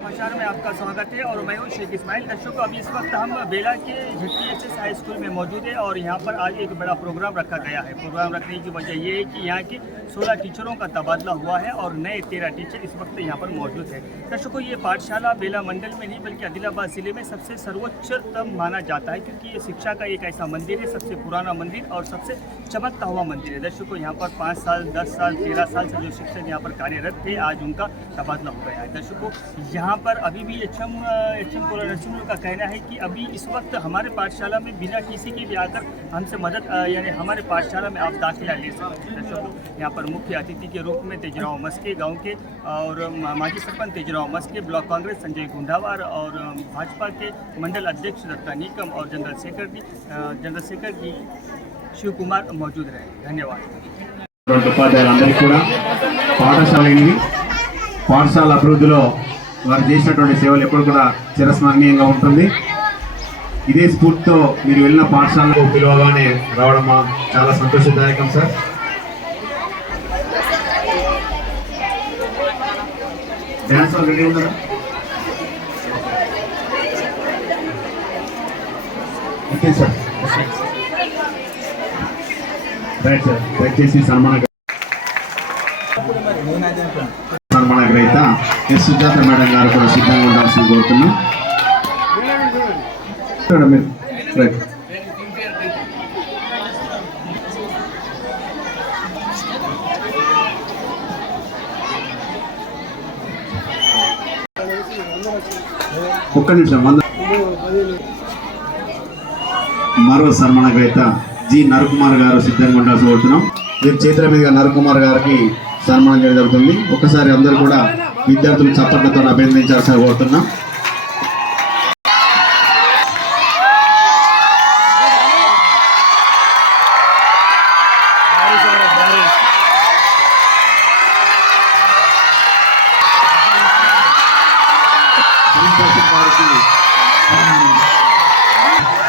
समाचार में आपका स्वागत है और मैं हूं शेख इस्माइल। दर्शकों, अभी इस वक्त हम बेला के ZPHS हाई स्कूल में मौजूद है और यहां पर आज एक बड़ा प्रोग्राम रखा गया है। प्रोग्राम रखने की वजह ये है कि यहां के 16 टीचरों का तबादला हुआ है और नए 13 टीचर इस वक्त यहां पर मौजूद है। दर्शकों, ये पाठशाला बेला मंडल में नहीं बल्कि आदिलाबाद ज़िले में सबसे सर्वोच्चतम माना जाता है, क्योंकि ये शिक्षा का एक ऐसा मंदिर है, सबसे पुराना मंदिर और सबसे चमकता हुआ मंदिर है। दर्शकों, यहाँ पर 5 साल 10 साल 13 साल से जो शिक्षक यहाँ पर कार्यरत थे, आज उनका तबादला हो गया है। दर्शकों, यहाँ पर अभी भी एचएम नरसिंह का कहना है कि अभी इस वक्त हमारे पाठशाला में बिना किसी के भी आकर हमसे मदद यानी हमारे पाठशाला में आप दाखिला ले सकते हैं। दर्शकों, यहाँ पर मुख्य अतिथि के रूप में तेजराव मस्के गांव के और माजी सरपंच तेजराव मस्के, ब्लॉक कांग्रेस संजय गुंडावार और भाजपा के मंडल अध्यक्ष दत्ता निकम और जनरल सेक्रेटरी शिव कुमार मौजूद रहे। धन्यवाद। పాఠశాల అభివృద్ధిలో వారు చేసినటువంటి సేవలు ఎప్పుడు కూడా చిరస్మరణీయంగా ఉంటుంది. ఇదే స్ఫూర్తితో మీరు వెళ్ళిన పాఠశాలకు పిలువగానే రావడం చాలా సంతోషదాయకం సార్. డాన్స్ రెడీ ఉన్నారా? Okay sir, right sir. దయచేసి సన్మాన గ్రహీత ఎస్ సుజాత మేడం గారు కూడా సిద్ధంగా ఉండాల్సింది కోరుతున్నాం. ఒక్క నిమిషం. మరో సన్మాన గ్రహీత జి నరకుమార్ గారు సిద్ధంగా ఉండాల్సి కోరుతున్నాం. వీరి చేతుల మీదుగా నరకుమార్ గారికి సన్మానం చేయడం జరుగుతుంది. ఒకసారి అందరూ కూడా విద్యార్థులు చప్పట్లతో అభినందించాల్సిన కోరుతున్నాం.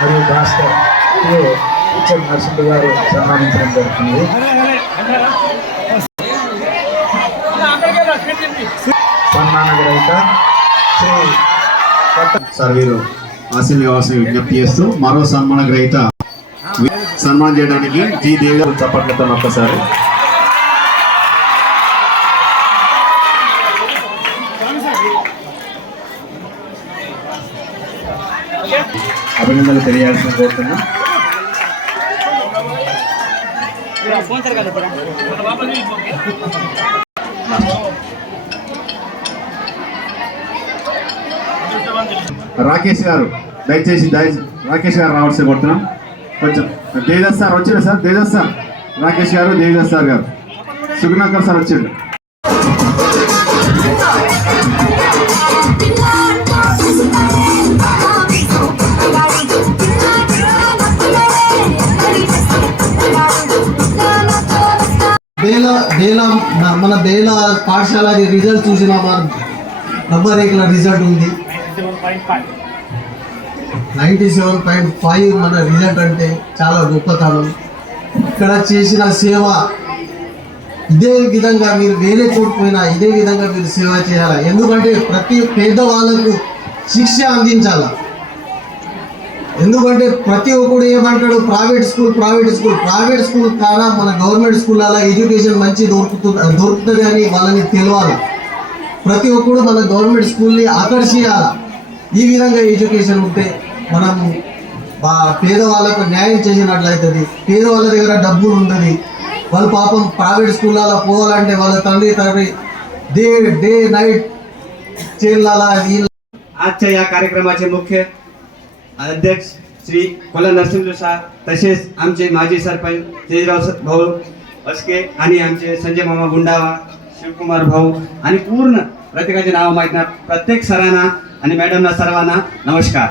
మరియు భాస్కర్ నరసింహ గారు సన్మానించడం జరుగుతుంది. సన్మాన గ్రహీత సార్ వీరు ఆశీర్వాసం విజ్ఞప్తి చేస్తూ మరో సన్మాన గ్రహీత సన్మానం చేయడానికి జీ దేవి గారు చప్పట్లతో ఒక్కసారి అభినందనలు తెలియాల్సిన కోరుతున్నాం. రాకేష్ గారు దయచేసి రాకేష్ గారు రావాల్సి కోరుతున్నాం. కొంచెం దేవదాస్ సార్ వచ్చారు సార్. దేవదాస్ సార్, రాకేష్ గారు, దేవదాస్ సార్ గారు, సుగుణాకర్ సార్ వచ్చాడు. మన బేల పాఠశాల రిజల్ట్ చూసినా నంబర్ 1 రిజల్ట్ ఉంది. 97.5 మన రిజల్ట్ అంటే చాలా గొప్పతనం. ఇక్కడ చేసిన సేవ ఇదే విధంగా మీరు వేరే కోల్పోయినా ఇదే విధంగా మీరు సేవ చేయాలి. ఎందుకంటే ప్రతి పేదవాళ్ళకు శిక్ష అందించాలి. ఎందుకంటే ప్రతి ఒక్కడు ఏమంటాడు, ప్రైవేట్ స్కూల్ కానా మన గవర్నమెంట్ స్కూళ్ళలో ఎడ్యుకేషన్ మంచి దొరుకుతుంది అని వాళ్ళని తెలియాలి. ప్రతి ఒక్కడు మన గవర్నమెంట్ స్కూల్ని ఆకర్షించాలి. ఈ విధంగా ఎడ్యుకేషన్ ఉంటే మనం పేదవాళ్ళకు న్యాయం చేసినట్లయితుంది. పేదవాళ్ళ దగ్గర డబ్బులు ఉంటుంది, వాళ్ళు పాపం ప్రైవేట్ స్కూళ్ళలో పోవాలంటే వాళ్ళ తండ్రి डे नाईट चेनला. आजच्या या कार्यक्रमाचे मुख्य अध्यक्ष श्री कोला नरसिंह साहेब, तसेच आमचे माजी सरपंच तेजराव भाऊ अस्के आणि आमचे संजय मामा गुंडावा, शिवकुमार भाऊ आणि पूर्ण प्रत्येकाचे नाव माहीत नाही, प्रत्येक सरांना आणि मॅडमना सर्वांना नमस्कार.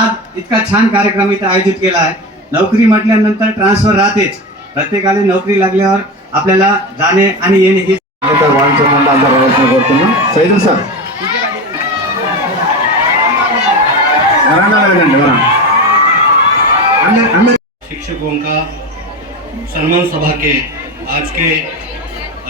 आज इतका छान कार्यक्रम इथे आयोजित केला आहे. नोकरी म्हटल्यानंतर ट्रान्सफर राहतेच. प्रत्येकाला नोकरी लागल्यावर आपल्याला जाणे आणि येणे ही शिक्षकों का सम्मान सभा के आज के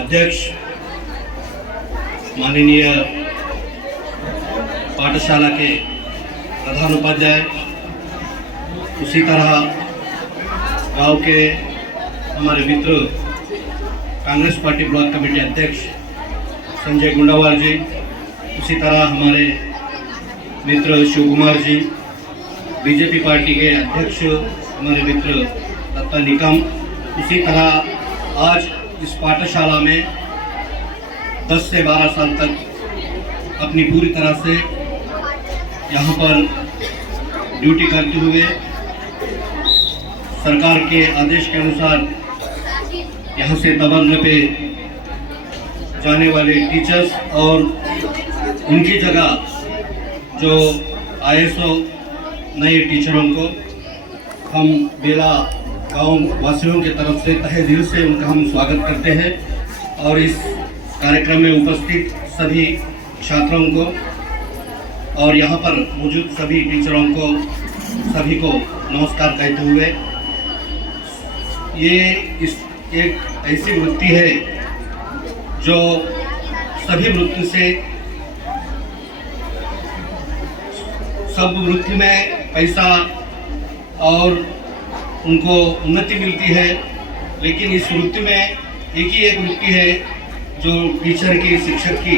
अध्यक्ष माननीय पाठशाला के प्रधान उपाध्याय, उसी तरह गांव के हमारे मित्र कांग्रेस पार्टी ब्लॉक कमेटी अध्यक्ष संजय गुंडावाल जी, उसी तरह हमारे मित्र शिव कुमार जी, बीजेपी पार्टी के अध्यक्ष हमारे मित्र दत्ता निकम, उसी तरह आज इस पाठशाला में 10 से 12 साल तक अपनी पूरी तरह से यहाँ पर ड्यूटी करते हुए सरकार के आदेश के अनुसार यहाँ से तबादले पे जाने वाले टीचर्स और उनकी जगह जो ISO नए टीचरों को हम बेला गांव वासियों की तरफ से तहे दिल से उनका हम स्वागत करते हैं और इस कार्यक्रम में उपस्थित सभी छात्रों को और यहाँ पर मौजूद सभी टीचरों को सभी को नमस्कार कहते हुए, ये एक ऐसी वृत्ति है जो सभी वृत्ति से सब वृत्ति में पैसा और उनको उन्नति मिलती है, लेकिन इस वृत्ति में एक ही एक वृत्ति है जो टीचर की, शिक्षक की,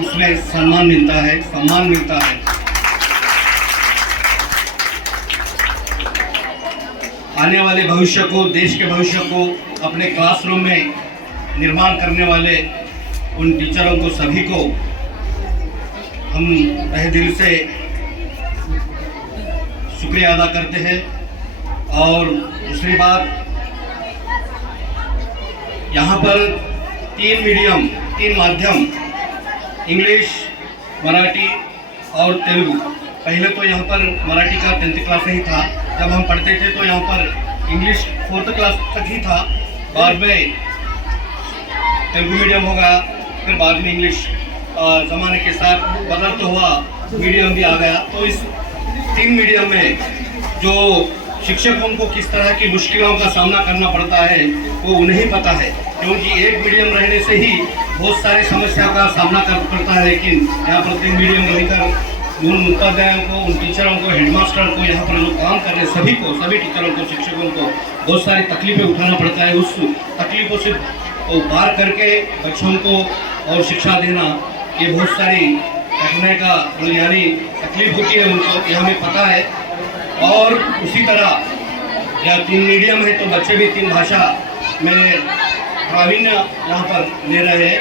उसमें सम्मान मिलता है, सम्मान मिलता है। आने वाले भविष्य को, देश के भविष्य को अपने क्लासरूम में निर्माण करने वाले उन टीचरों को सभी को हम तहे दिल से शुक्रिया अदा करते हैं। और दूसरी बात, यहाँ पर 3 मीडियम, 3 माध्यम, इंग्लिश, मराठी और तेलुगु। पहले तो यहाँ पर मराठी का 10th क्लास ही था, जब हम पढ़ते थे तो यहाँ पर इंग्लिश 4th क्लास तक ही था, बाद में तेलुगु मीडियम होगा, फिर बाद में इंग्लिश ज़माने के साथ बदलता हुआ मीडियम भी आ गया। तो इस 3 मीडियम में जो शिक्षकों को किस तरह की मुश्किलों का सामना करना पड़ता है वो उन्हें ही पता है, क्योंकि एक मीडियम रहने से ही बहुत सारी समस्याओं का सामना करना पड़ता है। लेकिन यहाँ पर 3 मीडियम रहकर उन उपाध्यायों को, उन टीचरों को, हेडमास्टर को, यहाँ पर जो काम कर रहे सभी को, सभी टीचरों को, शिक्षकों को बहुत सारी तकलीफें उठाना पड़ता है। उस तकलीफों से पार करके बच्चों को और शिक्षा देना, ये बहुत सारी करने का यानी तकलीफ होती है उनको, ये हमें पता है। और उसी तरह यह 3 मीडियम है तो बच्चे भी 3 भाषा में प्रावीण्य यहाँ पर ले रहे हैं।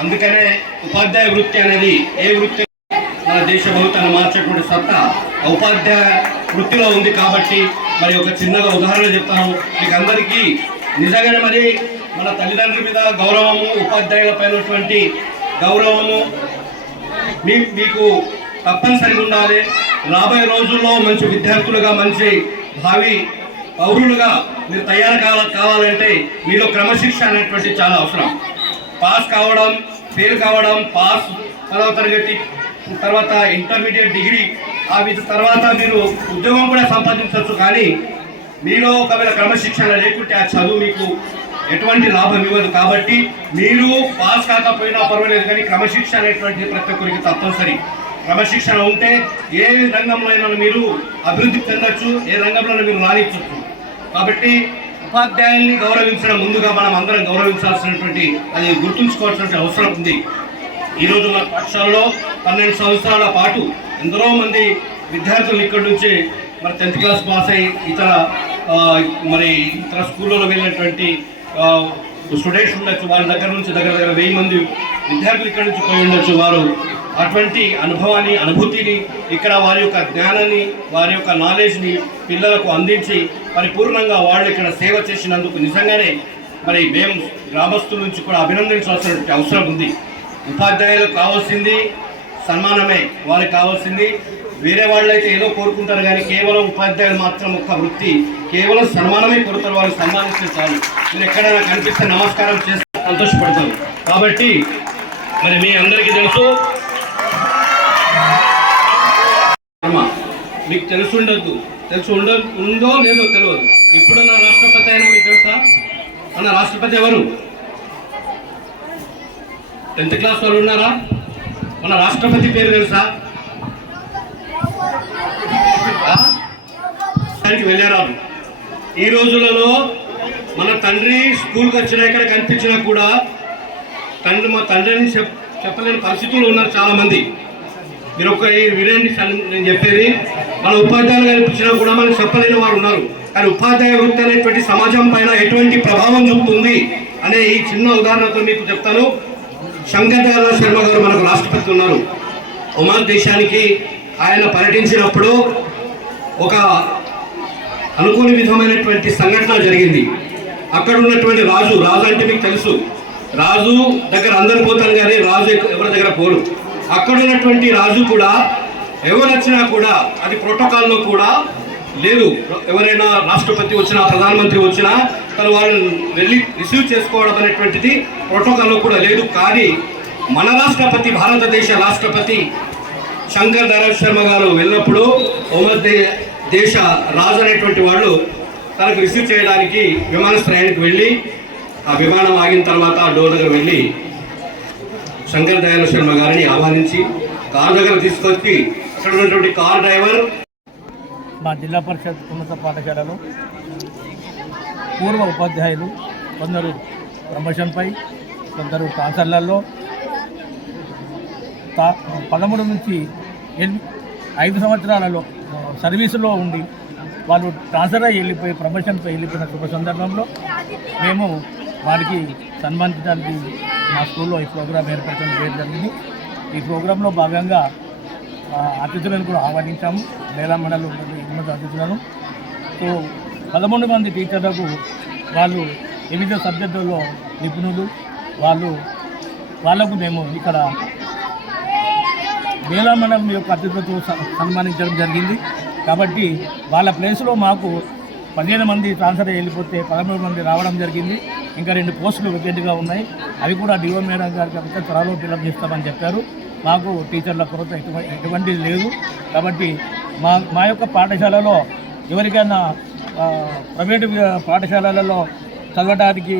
అందుకనే ఉపాధ్యాయ వృత్తి అనేది ఏ వృత్తి మన దేశభవితను మార్చేటువంటి సత్తా ఉపాధ్యాయ వృత్తిలో ఉంది కాబట్టి మరి ఒక చిన్నగా ఉదాహరణ చెప్తాను మీకు అందరికీ। నిజంగానే మరి మన తల్లిదండ్రుల మీద గౌరవము, ఉపాధ్యాయులపై ఉన్నటువంటి గౌరవము మీకు తప్పనిసరిగా ఉండాలి। రాబోయే రోజుల్లో మంచి విద్యార్థులుగా, మంచి భావి పౌరులుగా మీరు తయారు కావాలంటే మీలో క్రమశిక్షణ అనేటువంటి చాలా అవసరం। పాస్ కావడం, ఫెయిల్ కావడం, పాస్ 10వ తరగతి తర్వాత ఇంటర్మీడియట్ డిగ్రీ తర్వాత మీరు ఉద్యోగం కూడా సంపాదించవచ్చు, కానీ మీలో ఒకవేళ క్రమశిక్షణ లేకుంటే ఆ చదువు మీకు ఎటువంటి లాభం ఇవ్వదు। కాబట్టి మీరు పాస్ కాకపోయినా పర్వాలేదు, కానీ క్రమశిక్షణ అనేటువంటి ప్రతి ఒక్కరికి తప్పనిసరి। క్రమశిక్షణ ఉంటే ఏ రంగంలో అయినా మీరు అభివృద్ధి చెందొచ్చు, ఏ రంగంలో మీరు రాణించవచ్చు। కాబట్టి ఉపాధ్యాయుల్ని గౌరవించడం ముందుగా మనం అందరం గౌరవించాల్సినటువంటి, అది గుర్తుంచుకోవాల్సిన అవసరం ఉంది। ఈరోజు మన పాఠశాలలో 12 సంవత్సరాల పాటు ఎందరో మంది విద్యార్థులు ఇక్కడి నుంచి మరి 10th క్లాస్ పాస్ అయ్యి ఇతర స్కూళ్ళలో వెళ్ళినటువంటి స్టూడెంట్స్ ఉండొచ్చు, వాళ్ళ దగ్గర నుంచి దగ్గర 1000 మంది విద్యార్థులు ఇక్కడ నుంచి పోయి ఉండొచ్చు। వారు అటువంటి అనుభవాన్ని, అనుభూతిని, ఇక్కడ వారి యొక్క జ్ఞానాన్ని, వారి యొక్క నాలెడ్జ్ని పిల్లలకు అందించి పరిపూర్ణంగా వాళ్ళు ఇక్కడ సేవ చేసినందుకు నిజంగానే మరి మేము గ్రామస్తుల నుంచి కూడా అభినందించాల్సినటువంటి అవసరం ఉంది। ఉపాధ్యాయులకు కావాల్సింది సన్మానమే, వారికి కావాల్సింది వేరే వాళ్ళైతే ఏదో కోరుకుంటారు, కానీ కేవలం ఉపాధ్యాయులు మాత్రం ఒక వృత్తి కేవలం సన్మానమే కోరుతారు, వాళ్ళు సన్మానిస్తే చాలు। మీరు ఎక్కడైనా కనిపిస్తే నమస్కారం చేస్తే సంతోషపడతారు। కాబట్టి మరి మీ అందరికీ తెలుసు, మీకు ఉందో లేదో తెలియదు, ఇప్పుడున్న రాష్ట్రపతి అయినా మీకు తెలుసా? మన రాష్ట్రపతి ఎవరు? 10th క్లాస్ వాళ్ళు ఉన్నారా? మన రాష్ట్రపతి పేరు తెలుసా? మొత్తానికి వెళ్ళారారు. ఈ రోజులలో మన తండ్రి స్కూల్కి వచ్చినా ఇక్కడ కనిపించినా కూడా మా తండ్రిని చెప్పలేని పరిస్థితులు ఉన్నారు చాలామంది. మీరు ఒక వినండి నేను చెప్పేది. మన ఉపాధ్యాయులు కనిపించినా కూడా మనకు చెప్పలేని వారు ఉన్నారు. కానీ ఉపాధ్యాయ వృత్తి అనేటువంటి సమాజం పైన ఎటువంటి ప్రభావం చూపుతుంది అనే ఈ చిన్న ఉదాహరణతో మీకు చెప్తాను. శంకర్ దయాళ్ శర్మ గారు మనకు రాష్ట్రపతి ఉన్నారు. ఒమాన్ దేశానికి ఆయన పర్యటించినప్పుడు ఒక అనుకోని విధమైనటువంటి సంఘటన జరిగింది. అక్కడ ఉన్నటువంటి రాజు అంటే మీకు తెలుసు, రాజు దగ్గర అందరు పోతారు కానీ రాజు ఎవరి దగ్గర పోరు. అక్కడ ఉన్నటువంటి రాజు కూడా ఎవరు వచ్చినా కూడా అది ప్రోటోకాల్లో కూడా లేదు. ఎవరైనా రాష్ట్రపతి వచ్చినా ప్రధానమంత్రి వచ్చినా తను వాళ్ళని వెళ్ళి రిసీవ్ చేసుకోవడం అనేటువంటిది ప్రోటోకాల్లో కూడా లేదు. కానీ మన రాష్ట్రపతి, భారతదేశ రాష్ట్రపతి శంకర్ దయాళ్ శర్మ గారు వెళ్ళినప్పుడు ఒమర్ దేశ రాజు అనేటువంటి వాళ్ళు తనకు రిసీవ్ చేయడానికి విమానాశ్రయానికి వెళ్ళి ఆ విమానం ఆగిన తర్వాత డోర్ దగ్గర వెళ్ళి శంకర్ దయాళ్ శర్మ గారిని ఆహ్వానించి కార్ దగ్గర తీసుకొచ్చి అక్కడ ఉన్నటువంటి కార్ డ్రైవర్ మా జిల్లా పరిషత్ ఉన్నత పాఠశాలలో పూర్వ ఉపాధ్యాయులు కొందరు ప్రమోషన్పై, కొందరు ట్రాన్స్ఫర్లలో 13 నుంచి 5 సంవత్సరాలలో సర్వీసులో ఉండి వాళ్ళు ట్రాన్స్ఫర్ అయ్యి వెళ్ళిపోయి ప్రమోషన్పై వెళ్ళిపోయిన శుభ సందర్భంలో మేము వారికి సన్మానించడానికి మా స్కూల్లో ఈ ప్రోగ్రాం ఏర్పడటం జరిగింది. ఈ ప్రోగ్రాంలో భాగంగా అతిథులను కూడా ఆహ్వానించాము, బేలా మండలి ఉన్నత అతిథులను. సో 13 మంది టీచర్లకు వాళ్ళు వివిధ సబ్జెక్టుల్లో నిపుణులు, వాళ్ళకు మేము ఇక్కడ బేలా మండలం యొక్క అతిథులతో సన్మానించడం జరిగింది. కాబట్టి వాళ్ళ ప్లేస్లో మాకు 15 మంది ట్రాన్స్ఫర్ వెళ్ళిపోతే 13 మంది రావడం జరిగింది. ఇంకా 2 పోస్టులు వేకెంట్గా ఉన్నాయి. అవి కూడా డిఓ మేడం గారికి అయితే త్వరలో ఫిలప్ చేస్తామని చెప్పారు. మాకు టీచర్ల కొరత ఎటువంటి లేదు. కాబట్టి మా యొక్క పాఠశాలలో ఎవరికైనా ప్రైవేటు పాఠశాలలలో చదవడానికి,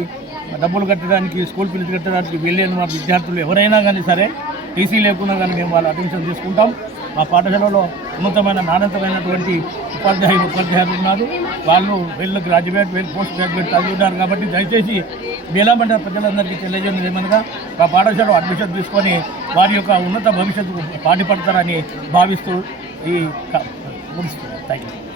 డబ్బులు కట్టడానికి, స్కూల్ ఫీజు కట్టడానికి వెళ్ళిన విద్యార్థులు ఎవరైనా కానీ సరే టీసీ లేకుండా కానీ మేము వాళ్ళ అటెన్షన్ తీసుకుంటాం. మా పాఠశాలలో ఉన్నతమైన నాణ్యతమైనటువంటి ఉపాధ్యాయులు ఉన్నారు. వాళ్ళు వీళ్ళు గ్రాడ్యుయేట్, వీళ్ళు పోస్ట్ గ్రాడ్యుయేట్ చదివి ఉన్నారు. కాబట్టి దయచేసి బేలామండల ప్రజలందరికీ తెలియజేయడం ఏమనగా మా పాఠశాలలో అడ్మిషన్ తీసుకొని వారి యొక్క ఉన్నత భవిష్యత్తుకు పాటుపడతారని భావిస్తూ ఈ ముగిస్తున్నాను. Thank you.